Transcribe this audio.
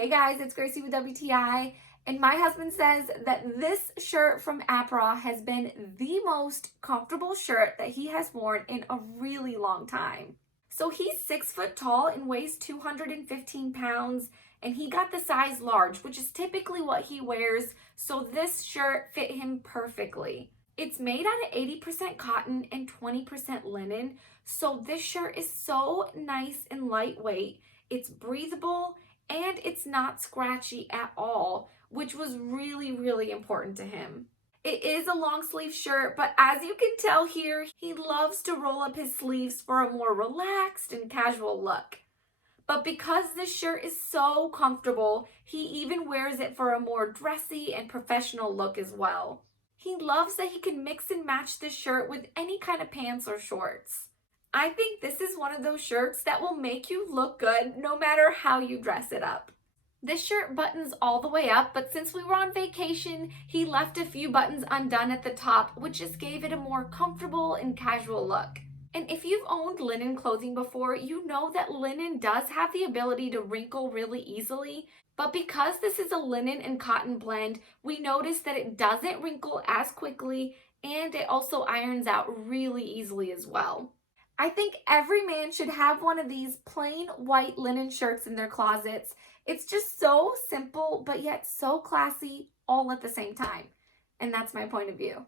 Hey guys, it's Gracie with WTI, and my husband says that this shirt from APRAW has been the most comfortable shirt that he has worn in a really long time. So he's 6 foot tall and weighs 215 pounds, and he got the size large, which is typically what he wears, so this shirt fit him perfectly. It's made out of 80% cotton and 20% linen, so this shirt is so nice and lightweight. It's breathable and it's not scratchy at all, which was really important to him. It is a long sleeve shirt, but as you can tell here, he loves to roll up his sleeves for a more relaxed and casual look. But because this shirt is so comfortable, he even wears it for a more dressy and professional look as well. He loves that he can mix and match this shirt with any kind of pants or shorts. I think this is one of those shirts that will make you look good no matter how you dress it up. This shirt buttons all the way up, but since we were on vacation, he left a few buttons undone at the top, which just gave it a more comfortable and casual look. And if you've owned linen clothing before, you know that linen does have the ability to wrinkle really easily. But because this is a linen and cotton blend, we notice that it doesn't wrinkle as quickly, and it also irons out really easily as well. I think every man should have one of these plain white linen shirts in their closets. It's just so simple, but yet so classy all at the same time. And that's my point of view.